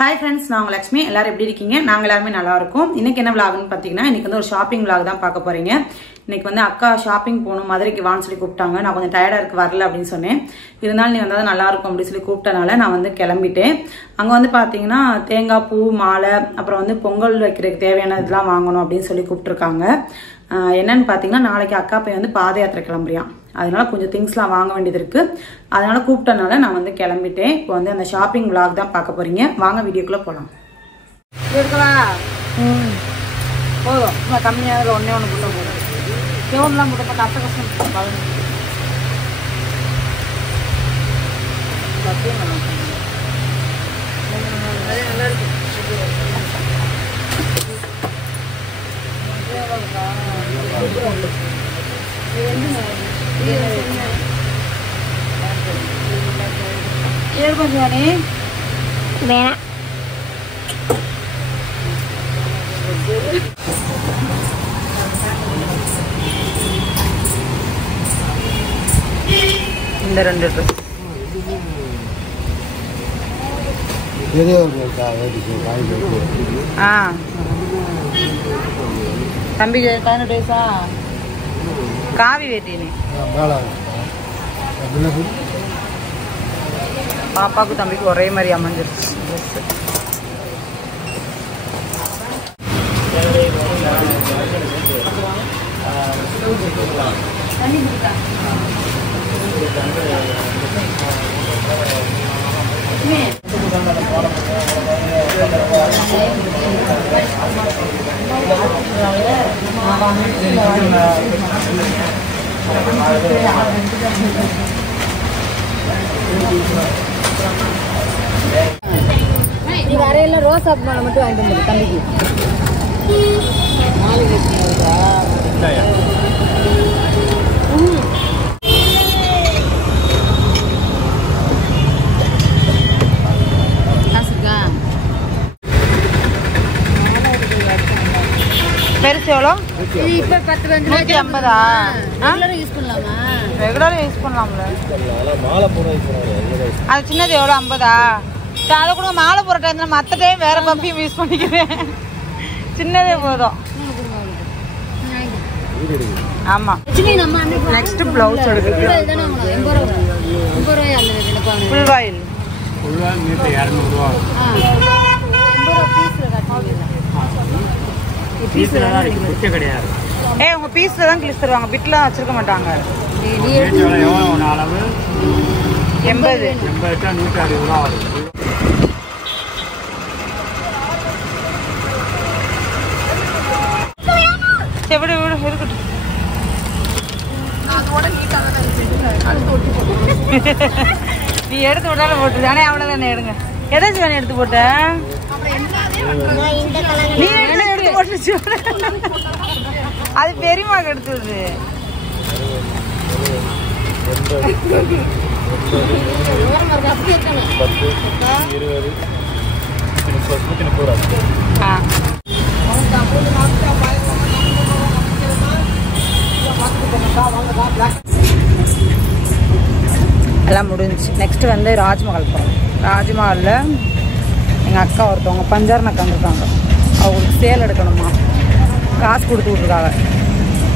Hi friends, நான் உங்க லட்சுமி. எல்லாரும் எப்படி இருக்கீங்க? நாங்க எல்லாரும் நல்லா இருக்கோம். இன்னைக்கு என்ன vlogனு பாத்தீங்கன்னா, இன்னைக்கு வந்து ஒரு ஷாப்பிங் vlog தான் பார்க்க போறீங்க. இன்னைக்கு வந்து அக்கா ஷாப்பிங் போணும் மதுரைக்கு வான்னு சொல்லி கூப்பிட்டாங்க. நான் கொஞ்சம் டயர்டா இருக்கு வரல அப்படினு சொன்னேன். இருந்தாலும் நீ வந்தா நல்லா இருக்கும் அப்படி சொல்லி கூப்பிட்டனால நான் வந்து கிளம்பிட்டேன். அங்க வந்து பாத்தீங்கன்னா தேங்காய் பூ, மாலை, அப்புறம் வந்து பொங்கல் வைக்கிறதுக்கு தேவையான இதெல்லாம் வாங்கணும் அப்படினு சொல்லி கூப்பிட்டுருக்காங்க. என்னன்னு பாத்தீங்கன்னா நாளைக்கு அக்கா போய் வந்து பாதயாத்திரை கிளம்புறியாம். அதனால கொஞ்சம் திங்ஸ்லாம் வாங்க வேண்டியது இருக்கு. அதனால கூப்பிட்டனால நான் வந்து கிளம்பிட்டேன். இப்போ வந்து அந்த ஷாப்பிங் vlog தான் பார்க்க போறீங்க. வாங்க வீடியோக்குள்ள போலாம். எடுக்கவா? போதும். நான் கம்மியாக ஒண்ணே ஒன்று போட்டா போதும். தேவன்லாம் போட்டு பார்த்து அத்தை கஷ்டம் பாருங்க. நல்லா இருக்கு. இந்த ரெண்டு ட்ரெஸ் தம்பிக்கு 15 டேஸா காவி வேட்டினே பாப்பாவுக்கு தம்பிக்கு ஒரே மாதிரி அமைஞ்சிருச்சு ட்ரெஸ். நீ வரையில ரோஸ் அப் மாலை மட்டும் வாங்கிட்டு வந்து தம்பிக்கு. பெருசு எவ்வளோ? இப்போ 10-50 யூஸ் பண்ணலாமா? ரெகுலராக யூஸ் பண்ணலாம்ல. அது சின்னது எவ்வளோ? 50. அதை கூட மாலை போகிற டைம் மற்ற டைம் வேற பம்பியும் யூஸ் பண்ணிக்கிறேன். சின்னதே போதும். ஆமா. நெக்ஸ்ட் பிளவுஸ் எடுக்குது. ஃபுல் ஆயில் உங்க பீஸ்ல தான் கிழிச்சு தருவாங்க, பிட்லாம் வச்சிருக்க மாட்டாங்க. 80 எப்படி இருக்கட்டும். நீ எடுத்து விட்டாலும் போட்டு ஆனா அவ்வளவுதானே எடுங்க. எதாச்சும் வேணும் எடுத்து போட்ட நீ எடுத்து போட்டுச்சு. அது பெரியமாக எடுத்தது. எல்லாம் முடிஞ்சு. நெக்ஸ்ட் வந்து ராஜ்மஹால் போகிறோம். ராஜ்மஹாலில் எங்கள் அக்கா ஒருத்தவங்க பஞ்சாரண உட்காந்துருக்காங்க. அவங்களுக்கு சேல் எடுக்கணுமா, காசு கொடுத்து விட்ருக்காங்க.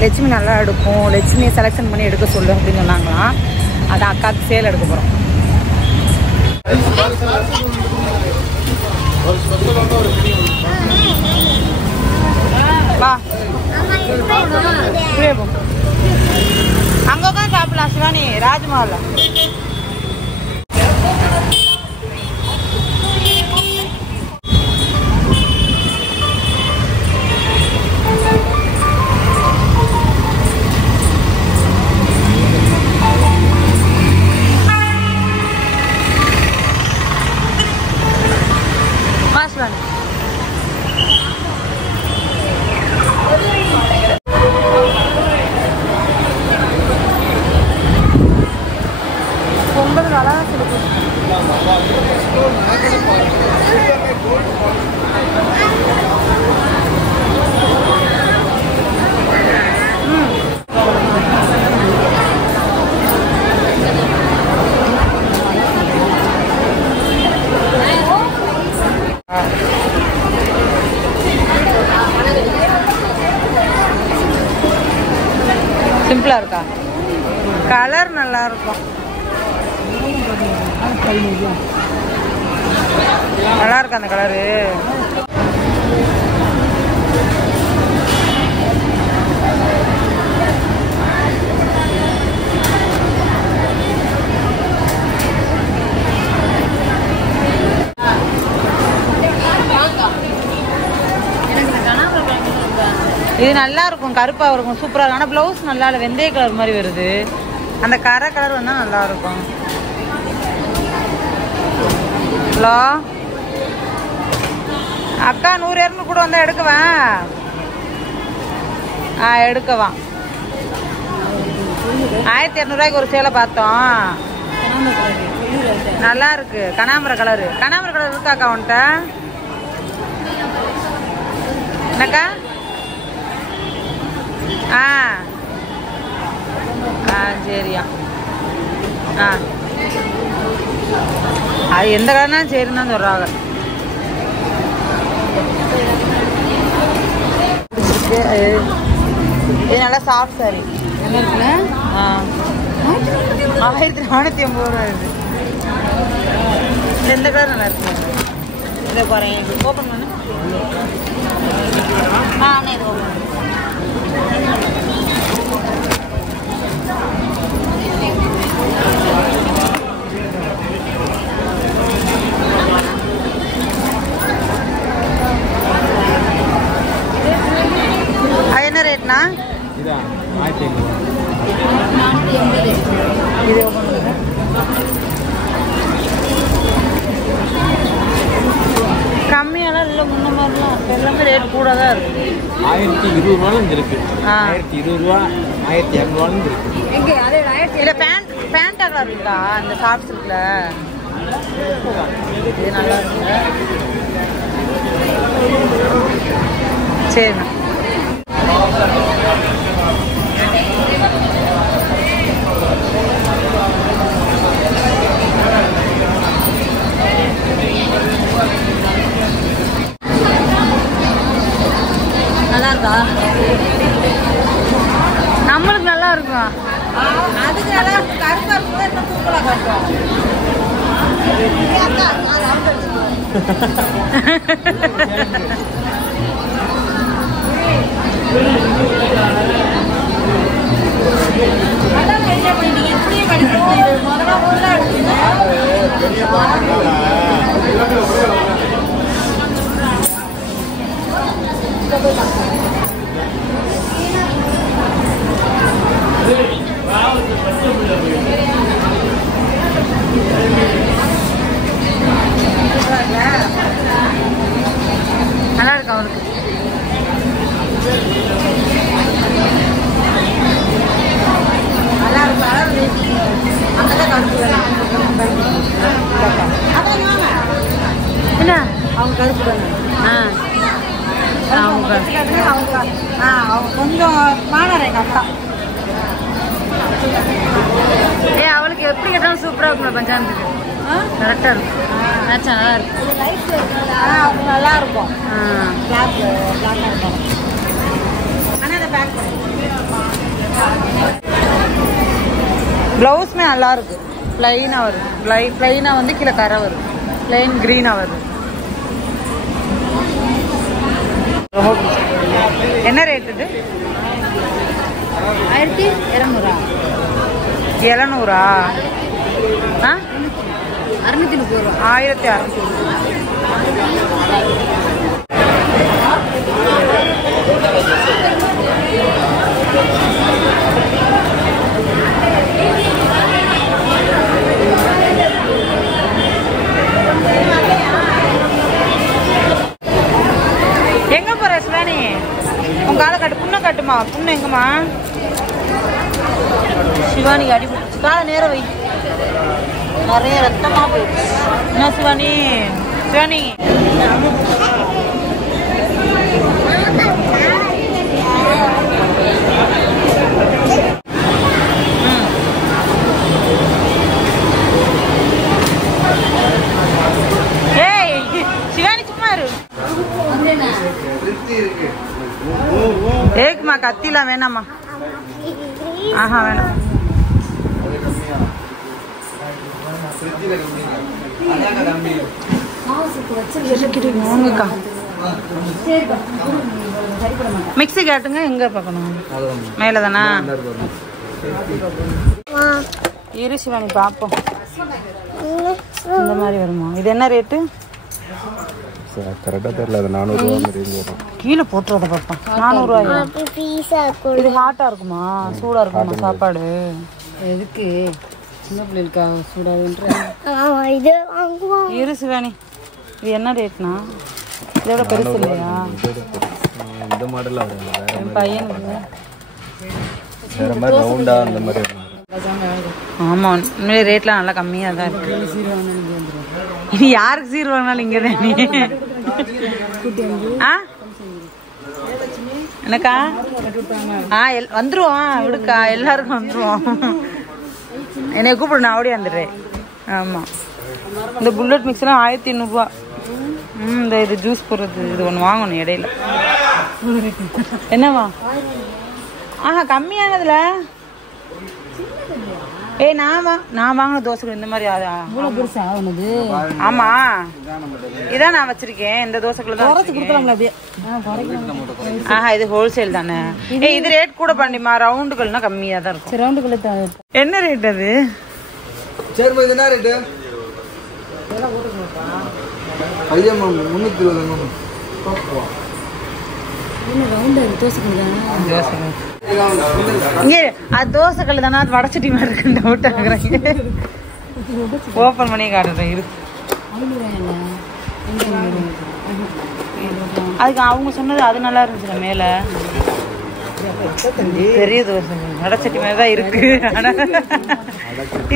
லட்சுமி நல்லா எடுக்கும், லட்சுமியை செலெக்ஷன் பண்ணி எடுக்க சொல்லு அப்படின்னு சொன்னாங்களாம். அதான் அக்காவுக்கு சேல் எடுக்க போகிறோம். வா அங்கே உட்காந்து சாப்பிடலாம் சிவானி ராஜ்மஹாலில். ஃபுல்லா இருக்கா? கலர் நல்லா இருக்கும். நல்லா இருக்கா அந்த கலரு? இது நல்லா இருக்கும், கருப்பா இருக்கும், சூப்பரா இருக்கும். ஆனா பிளவுஸ் நல்லா இல்லை, வெந்தய கலர் மாதிரி வருது. அந்த கரை கலர் வந்தா நல்லா இருக்கும். ஹலோ அக்கா, 100 கூட வந்தா எடுக்கவேன். எடுக்கவா? 1200 ஒரு சேலை பார்த்தோம், நல்லா இருக்கு. கனாம்பர கலரு, கனாம்பர கலர் இருக்காக்கா உன்ட்ட? என்னக்கா? சரியா. அது எந்த கலர்னா சரின்னு தான் சொல்றாங்க. இது நல்லா சாஃப்ட் சாரி. என்ன இருக்குல்ல? 1450 ரூபா இது. எந்த கலர் நல்லா இருக்கு? இதை பாருங்க, ஓப்பன் பண்ணு. அண்ணா இது ஓப்பன். அது என்ன ரேட்னா? இது கம்மியெல்லாம் இல்லை, முன்ன மாதிரிலாம் எல்லாமே ரேட் கூட தான் இருக்கு. 1020 ரூபாலும் இருக்கு, 1020 ரூபா, 1200 இருக்கு. இல்லை பேண்டா கலர் இருக்கா? இந்த ஷார்ட்ஸ் இருக்குல்ல, இது நல்லா இருக்கு. சரிண்ணா. நல்லா இருக்கா? நம்மளுக்கு நல்லா இருக்கும். அதுக்கு நல்லா இருக்கும். கருப்பா இருக்கும், இன்னும் தூக்கலா கட்டும். நல்லா இருக்கு அவருக்கு. நல்லா இருக்கு. என்ன அவங்க கருப்பு அவங்க கொஞ்சம் மாணவர் எங்க அக்கா. அவளுக்கு எப்படி கேட்டாலும் சூப்பரா இருக்கும். பஞ்சாயத்துக்கு கரெக்டா இருக்கும். நல்லா இருக்கும். நல்லா இருக்கும். பிளவுஸ்மே நல்லா இருக்கு. பிளைனா வருது. பிளைனா வந்து கீழே கரை வருது. பிளைன் கிரீனா வருது. என்ன ரேட் இது? 1200. 700? 630 ரூபா. 1600. எங்க போற சிவானி? உங்க காலை காட்டு. புண்ணை காட்டுமா? புண்ணு எங்கம்மா? சிவானிக்கு அடிபட்டு காலை நேரம் வை. நிறைய ரத்தமா போயிடுச்சு. என்ன சிவானி? சிவானி சிவானி சும்மா இரு. ஏக்குமா கத்திலாம் வேணாமா? ஆஹா வேணாம். வாங்கக்கா. மிக்ஸி கேட்டுங்க. எங்க பார்க்கணும்? மேலே தானா? இரு சிவானி பார்ப்போம். இந்த மாதிரி வருமா? இது என்ன ரேட்டு? கரெக்டாக தெரியல. அது 400 ரூபா. கீழே போட்டுறத பாப்பா. 400 ரூபாயா? இது ஹாட்டா இருக்குமா? சூடா இருக்குமா சாப்பாடு? எதுக்கு சின்ன பிள்ளைகளுக்கா சூடாதுன்ற இரு சிவானி. இது என்ன ரேட்னா? இதோட பெருசு இல்லையா? இந்த மாடலில் என் பையனுக்கு வேற மாதிரி ரவுண்டா அந்த மாதிரி. ஆமாம், உண்மையிலே ரேட்லாம் நல்லா கம்மியாக தான் இருக்கு. இனி யாருக்கு சீர் வாங்கினாலும் இங்கே தான். நீ ஆ என்னக்கா? வந்துருவோம் விடுக்கா, எல்லாருக்கும் வந்துருவோம். என்னை கூப்பிடு, நான் ஓடி வந்துடுறேன். ஆமாம், இந்த புல்லட் மிக்ஸ்லாம் 1800 ரூபா. இந்த இது ஜூஸ் போடுறது இது ஒன்று வாங்கணும் இடையில. என்னவா? ஆஹா கம்மியானதுல. ஏய் நான் வாங்கின தோசைகள் இந்த மாதிரி. ஆமா, இதான் நான் வச்சிருக்கேன். இந்த தோசைக்குள்ள தான். ஆஹா, இது ஹோல்சேல் தானே. ஏய் இது ரேட் கூட பண்ணிமா. ரவுண்டுகள்னா கம்மியா தான் இருக்கும். ரவுண்டுகள் என்ன ரேட் அது? சரி, என்ன ரேட்டு? 320. இங்கே அது தோசை கல்லு தானே? அது வடச்சட்டி மாதிரி இருக்கு. டவுட் ஆகுறாங்க. ஓப்பன் பண்ணி காட்டுறேன் இரு. அதுக்கு அவங்க சொன்னது அது நல்லா இருந்துச்சு. மேல பெரிய தோசை வடச்சட்டி மாதிரி தான் இருக்கு.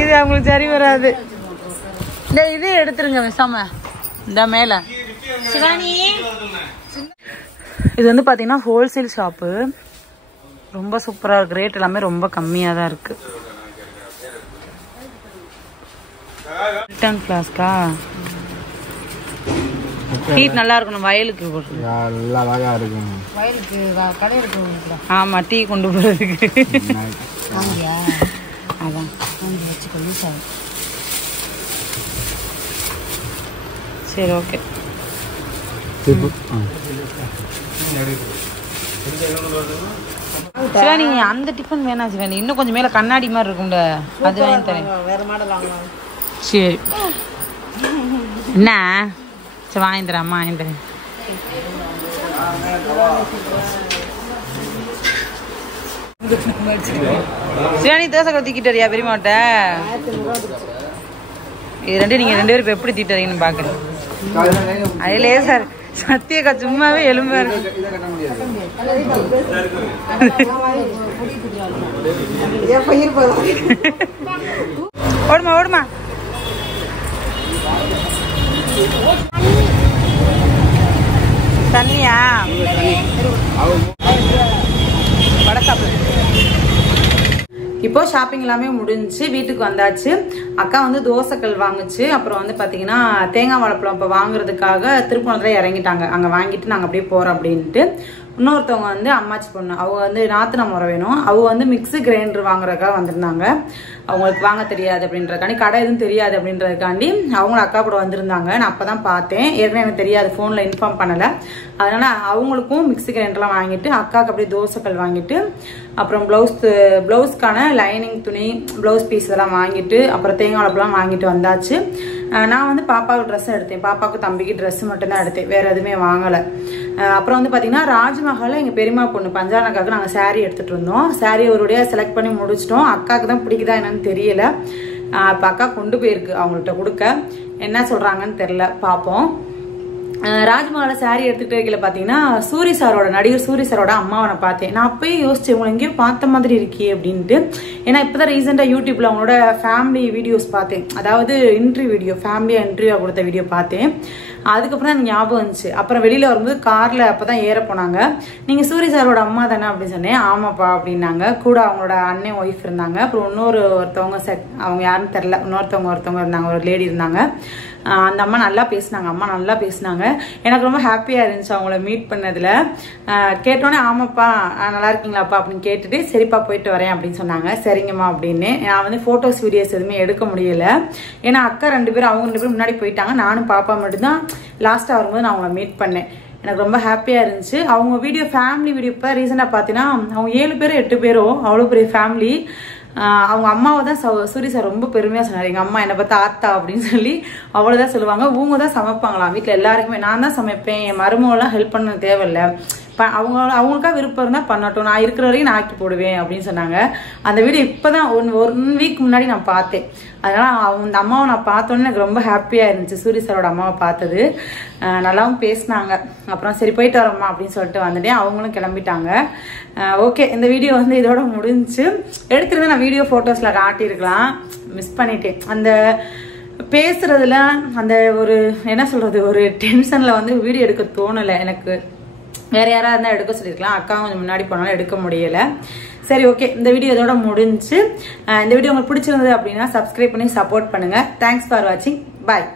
இது அவங்களுக்கு சரி வராது. இந்த இது எடுத்துருங்க விஷாம. இந்த மேல சிவானி. இது வந்து பாத்தீங்கன்னா ஹோல்சேல் ஷாப்பு. ரொம்ப சூப்பரா இருக்கு. ரேட் எல்லாமே ரொம்ப கம்மியா தான் இருக்கு. ரிட்டர்ன் ஃப்ளாஸ்கா? ஹீட் நல்லா இருக்கணும். வயலுக்கு வயலுக்கு கடை இருக்கு. ஆமா, டீ கொண்டு போறதுக்கு. அதான் வச்சுக்கொள்ளி சார். சரி, ஓகே. சிவானி அந்த டிஃபன் வேணாம் சிவானி. இன்னும் கொஞ்சம் மேல கண்ணாடி மாதிரி இருக்கும்ல, அது வாங்கி தரேன். வேற மாடல் வாங்கலாம். சரி, என்ன சரி வாங்கி தரேன். அம்மா வாங்கி தரேன். சிவானி தோசை கூட தூக்கிட்டு வரியா பெரியமாட்ட? இது ரெண்டு நீங்க 2 பேரும் இப்ப எப்படி தீட்டு வரீங்கன்னு பாக்குறேன். அதுலயே சார் சத்தியக்கா சும்மாவே எலும்பா இருக்கு. ஓடுமா ஓடுமா. தண்ணியா? வடை சாப்பிடு. இப்போ ஷாப்பிங் எல்லாமே முடிஞ்சு வீட்டுக்கு வந்தாச்சு. அக்கா வந்து தோசைக்கல் வாங்குச்சு. அப்புறம் வந்து பாத்தீங்கன்னா தேங்காய் வாழைப்பழம் இப்போ வாங்குறதுக்காக திருப்பணத்துல இறங்கிட்டாங்க. அங்க வாங்கிட்டு நாங்க அப்படியே போறோம் அப்படின்ட்டு. இன்னொருத்தவங்க வந்து அம்மாச்சி பொண்ணு, அவங்க வந்து நாத்தனா முறை வேணும். அவங்க வந்து மிக்ஸி கிரைண்டர் வாங்குறதுக்காக வந்திருந்தாங்க. அவங்களுக்கு வாங்க தெரியாது அப்படின்றதுக்காண்டி, கடை எதுவும் தெரியாது அப்படின்றதுக்காண்டி அவங்களும் அக்கா கூட வந்திருந்தாங்க. நான் அப்பதான் பார்த்தேன். ஏற்கனவே எனக்கு தெரியாது, போன்ல இன்ஃபார்ம் பண்ணல. அதனால அவங்களுக்கும் மிக்ஸி கிரைண்டர்லாம் வாங்கிட்டு, அக்காவுக்கு அப்படியே தோசைக்கல் வாங்கிட்டு, அப்புறம் பிளவுஸ்க்கான லைனிங் துணி, பிளவுஸ் பீஸ் இதெல்லாம் வாங்கிட்டு, அப்புறம் தேங்காய் வாழைப்பழம் வாங்கிட்டு வந்தாச்சு. நான் வந்து பாப்பாவுக்கு ட்ரெஸ் எடுத்தேன். பாப்பாவுக்கு தம்பிக்கு ட்ரெஸ் மட்டும் தான் எடுத்தேன், வேற எதுவுமே வாங்கலை. அப்புறம் வந்து பாத்தீங்கன்னா ராஜ்மஹால்ல எங்க பெரியமா பொண்ணு பஞ்சானக்காக நாங்க சாரீ எடுத்துட்டு இருந்தோம். சாரீ ஒருடைய செலக்ட் பண்ணி முடிச்சிட்டோம். அக்காவுக்கு தான் பிடிக்குதா என்னன்னு தெரியல. இப்ப அக்கா கொண்டு போயிருக்கு அவங்கள்ட்ட கொடுக்க. என்ன சொல்றாங்கன்னு தெரியல, பாப்போம். ராஜ்மஹால சாரீ எடுத்துக்கிட்டு இருக்கல பாத்தீங்கன்னா சூரி சாரோட, நடிகர் சூரி சாரோட அம்மாவை நான் பார்த்தேன். நான் அப்பயே யோசிச்சேன் உங்களை எங்கேயோ பார்த்த மாதிரி இருக்கே அப்படின்ட்டு. ஏன்னா இப்பதான் ரீசெண்டா யூடியூப்ல அவங்களோட ஃபேமிலி வீடியோஸ் பார்த்தேன். அதாவது இன்டர்வியூ வீடியோ, ஃபேமிலியா இன்டர்வியூ கொடுத்த வீடியோ பார்த்தேன். அதுக்கப்புறம் தான் ஞாபகம் வந்துச்சு. அப்புறம் வெளியில வரும்போது கார்ல அப்பதான் ஏற போனாங்க. நீங்க சூரிய சாரோட அம்மா தானே அப்படின்னு சொன்னேன். ஆமாப்பா அப்படின்னாங்க. கூட அவங்களோட அண்ணன் ஒய்ஃப் இருந்தாங்க. அப்புறம் ஒருத்தவங்க அவங்க யாருன்னு தெரியல, ஒருத்தவங்க இருந்தாங்க, ஒரு லேடி இருந்தாங்க. அந்த அம்மா நல்லா பேசினாங்க. எனக்கு ரொம்ப ஹாப்பியா இருந்துச்சு அவங்கள மீட் பண்ணதுல. கேட்டோன்னே ஆமாப்பா நல்லா இருக்கீங்களாப்பா அப்படின்னு கேட்டுட்டு சரிப்பா போயிட்டு வரேன் அப்படின்னு சொன்னாங்க. சரிங்கம்மா அப்படின்னு. நான் வந்து போட்டோஸ் வீடியோஸ் எதுவுமே எடுக்க முடியல. ஏன்னா அக்கா அவங்க 2 பேரும் முன்னாடி போயிட்டாங்க. நானும் பாப்பா மட்டும்தான் லாஸ்டா வரும்போது நான் அவங்கள மீட் பண்ணேன். எனக்கு ரொம்ப ஹாப்பியா இருந்துச்சு. அவங்க ஃபேமிலி வீடியோ இப்போ ரீசெண்டா பாத்தீங்கன்னா அவங்க 7 பேரோ 8 பேரோ அவ்வளவு பெரிய ஃபேமிலி. அவங்க அம்மாவை தான் சூரிய சார் ரொம்ப பெருமையா சொன்னார். எங்க அம்மா என்னை பார்த்தா ஆத்தா அப்படின்னு சொல்லி அவ்வளவுதான் சொல்லுவாங்க. அவங்க தான் சமைப்பாங்களாம் வீட்டுல எல்லாருக்குமே. நான் தான் சமைப்பேன், என் மருமகெல்லாம் ஹெல்ப் பண்ண தேவையில்லை, அவங்களுக்கா விருப்பம் இருந்தா பண்ணட்டும், நான் இருக்கிற வரைக்கும் நான் ஆக்கி போடுவேன் அப்படின்னு சொன்னாங்க. அந்த வீடியோ இப்பதான் 1 வீக் முன்னாடி நான் பார்த்தேன். அதனால அந்த அம்மாவை நான் பார்த்தோன்னே எனக்கு ரொம்ப ஹாப்பியா இருந்துச்சு. சூரிய சாரோட அம்மாவை பார்த்தது. நல்லாவும் பேசினாங்க. அப்புறம் சரி போயிட்டு வரோம்மா அப்படின்னு சொல்லிட்டு வந்துட்டேன். அவங்களும் கிளம்பிட்டாங்க. ஓகே, இந்த வீடியோ வந்து இதோட முடிஞ்சுச்சு. எடுத்துருந்து நான் வீடியோ போட்டோஸ்ல காட்டியிருக்கலாம், மிஸ் பண்ணிட்டேன். அந்த பேசுறதுல அந்த ஒரு என்ன சொல்றது, ஒரு டென்ஷன்ல வந்து வீடியோ எடுக்க தோணலை எனக்கு. வேற யாராவது இருந்தா எடுக்க சொல்லிருக்கலாம். அக்கா கொஞ்சம் முன்னாடி போனாலும் எடுக்க முடியல. சரி, ஓகே, இந்த வீடியோ இதோட முடிஞ்சு. இந்த வீடியோ உங்களுக்கு பிடிச்சிருந்தது அப்படின்னா சப்ஸ்கிரைப் பண்ணி சப்போர்ட் பண்ணுங்க. தேங்க்ஸ் ஃபார் வாட்சிங். பாய்.